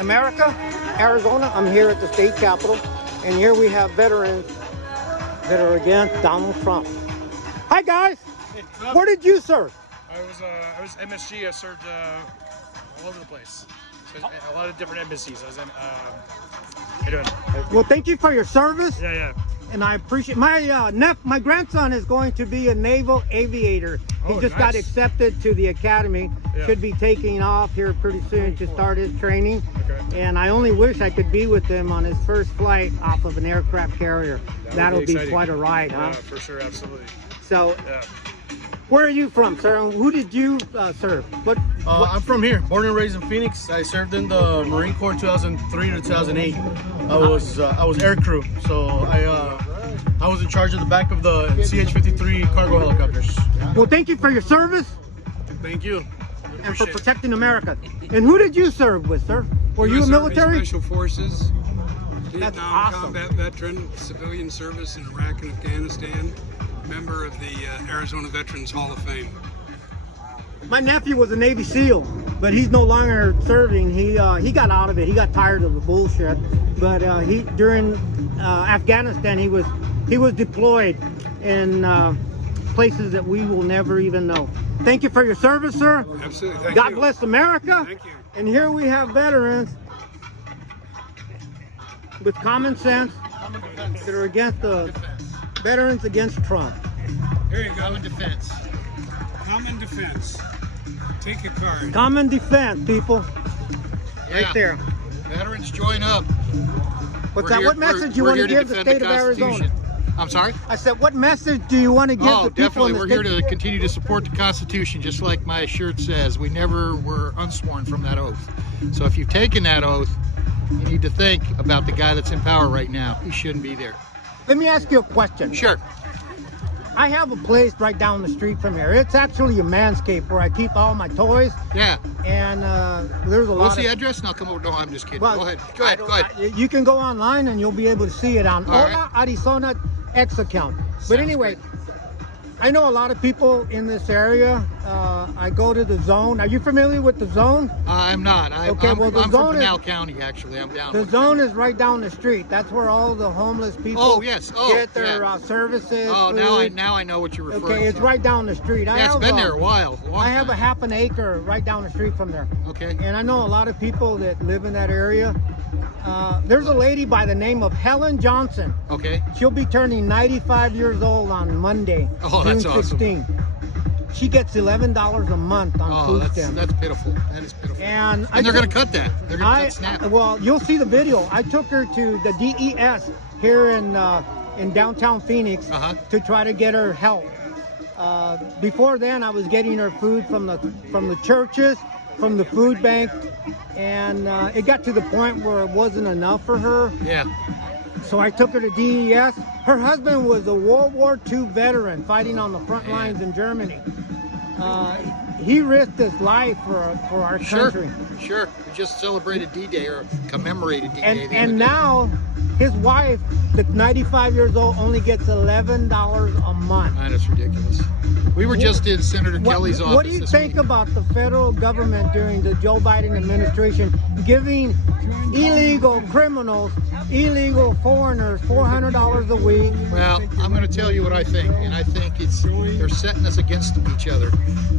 America, Arizona. I'm here at the state capitol, and here we have veterans that are against Donald Trump. Hi guys, where did you serve? I was MSG. I served all over the place. So a lot of different embassies. I was in. How you doing? Well, thank you for your service. Yeah. And I appreciate my grandson is going to be a naval aviator. He just got accepted to the academy. Yeah. Should be taking off here pretty soon to start his training. Okay. And I only wish I could be with him on his first flight off of an aircraft carrier. That'll be quite a ride, huh? Yeah, for sure, absolutely. So, Yeah. where are you from, sir? And who did you serve? What? I'm from here, born and raised in Phoenix. I served in the Marine Corps 2003 to 2008. I was air crew, so I was in charge of the back of the CH-53 cargo helicopters. Well, thank you for your service Thank you. and for protecting America. And who did you serve with, sir? Were you a US Army military? Special Forces, That's Vietnam awesome. combat veteran, civilian service in Iraq and Afghanistan, member of the Arizona Veterans Hall of Fame. My nephew was a Navy SEAL, but he's no longer serving. He got out of it. He got tired of the bullshit. But during Afghanistan, he was deployed in places that we will never even know. Thank you for your service, sir. Absolutely, thank God you. bless America. Thank you. And here we have veterans with common sense that are against the veterans against Trump. Here you go. Common defense. Common defense. Take a card. Common defense, people. Yeah. Right there. Veterans, join up. What's We're that? here- What message do you we're want to here give the defend state of Arizona? Constitution. I'm sorry? I said, what message do you want to give Oh, the people definitely. in the We're state? here to continue to support the Constitution, just like my shirt says. We never were unsworn from that oath. So if you've taken that oath, you need to think about the guy that's in power right now. He shouldn't be there. Let me ask you a question. Sure. I have a place right down the street from here. It's actually a manscape where I keep all my toys, Yeah. and there's a lot What's of... the address? And I'll come over. No, I'm just kidding. Well, Go ahead. Go ahead. Go ahead. You can go online and you'll be able to see it on All right. Hola Arizona X account. But Sounds anyway, I know a lot of people in this area. I go to the Zone. Are you familiar with the Zone? I'm not. Okay, well, the I'm zone from is- Pinal County, actually. I'm down. The Zone is right down the street. That's where all the homeless people Oh, yes. Oh, get their yeah. services. Oh, food. now I know what you're referring Okay, it's to. right down the street. Yeah, it's been there a while. A long I have a time. half an acre right down the street from there. Okay. And I know a lot of people that live in that area. There's a lady by the name of Helen Johnson. Okay. She'll be turning 95 years old on Monday, Oh, June that's awesome. 16th. She gets $11 a month on Oh, food that's stamps. pitiful. That is pitiful. And And they're going to cut that. They're going to cut SNAP. well, you'll see the video. I took her to the DES here in downtown Phoenix Uh-huh. to try to get her help. Before then, I was getting her food from the churches, from the food bank, and it got to the point where it wasn't enough for her. Yeah. So I took her to DES. Her husband was a World War II veteran fighting on the front lines in Germany. He risked his life for our Sure. country. Sure. We just celebrated D-Day or commemorated D-Day. And the other and day. now his wife, that's 95 years old, only gets $11 a month. Man, it's ridiculous. We were just in Senator Kelly's office. What do you this think week. about the federal government during the Joe Biden administration giving illegal criminals, illegal foreigners $400 a week? Well, I'm going to tell you what I think, and I think they're setting us against each other.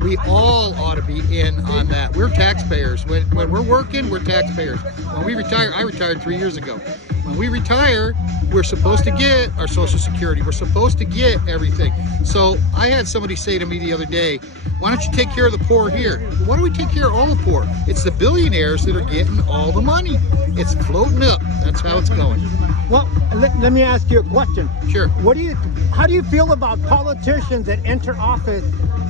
We all ought to be in on that. We're taxpayers. When we're working, we're taxpayers. When we retire, I retired 3 years ago. When we retire, we're supposed to get our Social Security. We're supposed to get everything. So I had somebody say to me the other day, why don't you take care of the poor here? Why do we take care of all the poor? It's the billionaires that are getting all the money. It's floating up. That's how it's going. Well, let me ask you a question. Sure. How do you feel about politicians that enter office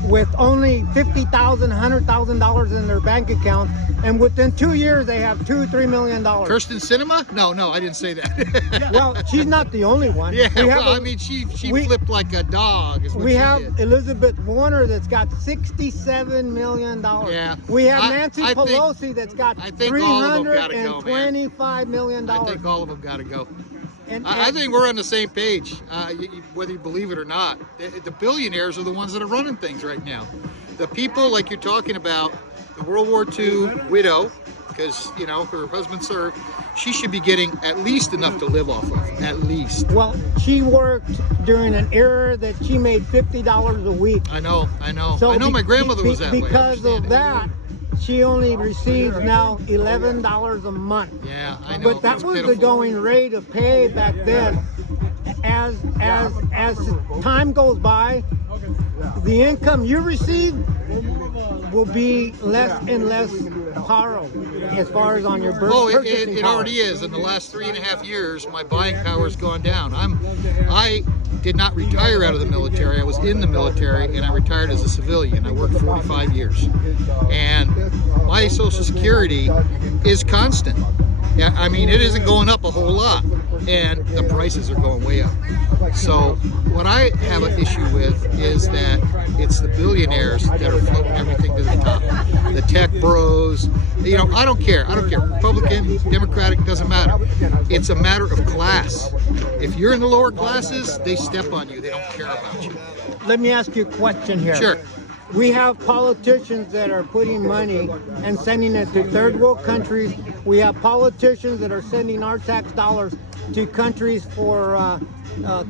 with only $50,000, $100,000 in their bank account, and within 2 years they have $2-3 million? Kirsten Cinema? No, I didn't say that. Well, she's not the only one. Yeah, We have well, a- I mean, she we- flipped like a dog. Is what We she have did. Elizabeth Warner that's got $67 million. Yeah. We have I- Nancy I think- Pelosi that's got I think all of them gotta go, man. $325 million. I think all of them got to go. And- I think we're on the same page, whether you believe it or not. The billionaires are the ones that are running things right now. The people like you're talking about, the World War II widow, because, you know, her husband served. She should be getting at least enough to live off of, at least. Well, she worked during an era that she made $50 a week. I know. So I know my grandmother was that way. I Because of understand it. that, she only receives now $11 a month. Yeah, I know. But that It's was the pitiful. going rate of pay back then. As time goes by, the income you receive will be less and less powerful as far as on your Oh, purchasing it power. already is. In the last 3.5 years, my buying power has gone down. I did not retire out of the military. I was in the military, and I retired as a civilian. I worked 45 years, and my Social Security is constant. Yeah, I mean, it isn't going up a whole lot, and the prices are going way up. So what I have an issue with is that it's the billionaires that are floating everything to the top. The tech bros, you know, I don't care. Republican, Democratic, doesn't matter. It's a matter of class. If you're in the lower classes, they step on you. They don't care about you. Let me ask you a question here. Sure. We have politicians that are putting money and sending it to third world countries. We have politicians that are sending our tax dollars to countries for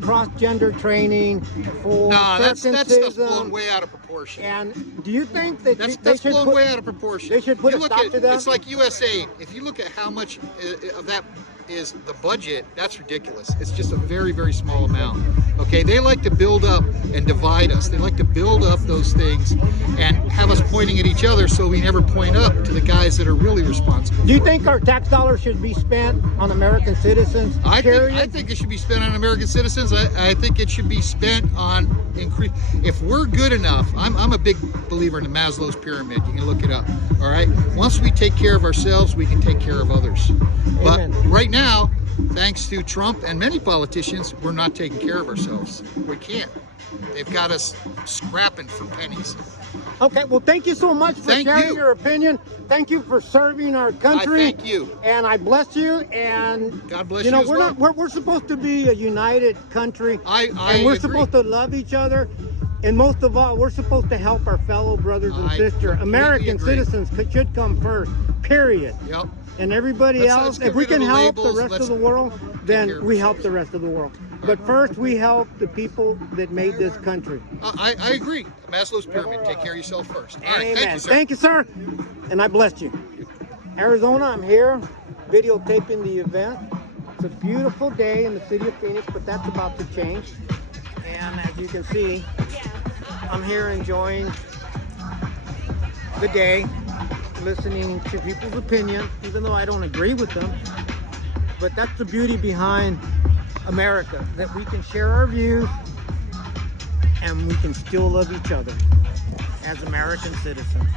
cross-gender training, for No, that stuff's blown circumcision. way out of proportion. And do you think that That's they should blown put, way out of proportion. they should put You a look stop at, to that? It's like USAID. If you look at how much of that is the budget, that's ridiculous. It's just a very, very small amount. Okay, they like to build up and divide us. They like to build up those things and have us pointing at each other so we never point up to the guys that are really responsible. Do you think our tax dollars should be spent on American citizens? I period? think it should be spent on American citizens. I think it should be spent on increase. If we're good enough, I'm a big believer in the Maslow's pyramid. You can look it up. All right. Once we take care of ourselves, we can take care of others. Amen. But right now, thanks to Trump and many politicians, we're not taking care of ourselves. We can't. They've got us scrapping for pennies. Okay, well, thank you so much for Thank sharing you. your opinion. Thank you for serving our country. I thank you. And I bless you. And God bless you know, you as we're well. not we're supposed to be a united country. I and we're agree. supposed to love each other. And most of all, we're supposed to help our fellow brothers and I sisters. completely American agree. citizens should come first. Period. Yep. And everybody Let's else, get if we rid of can the help the labels. rest Let's of the world, care then of we help the rest of the world. But first, we help the people that made this country. I agree. Maslow's pyramid. Take care of yourself first. All right. Amen. Thank you, sir. Thank you, sir. And I blessed you. Arizona, I'm here videotaping the event. It's a beautiful day in the city of Phoenix, but that's about to change. And as you can see, I'm here enjoying the day, listening to people's opinion, even though I don't agree with them. But that's the beauty behind America, that we can share our views and we can still love each other as American citizens.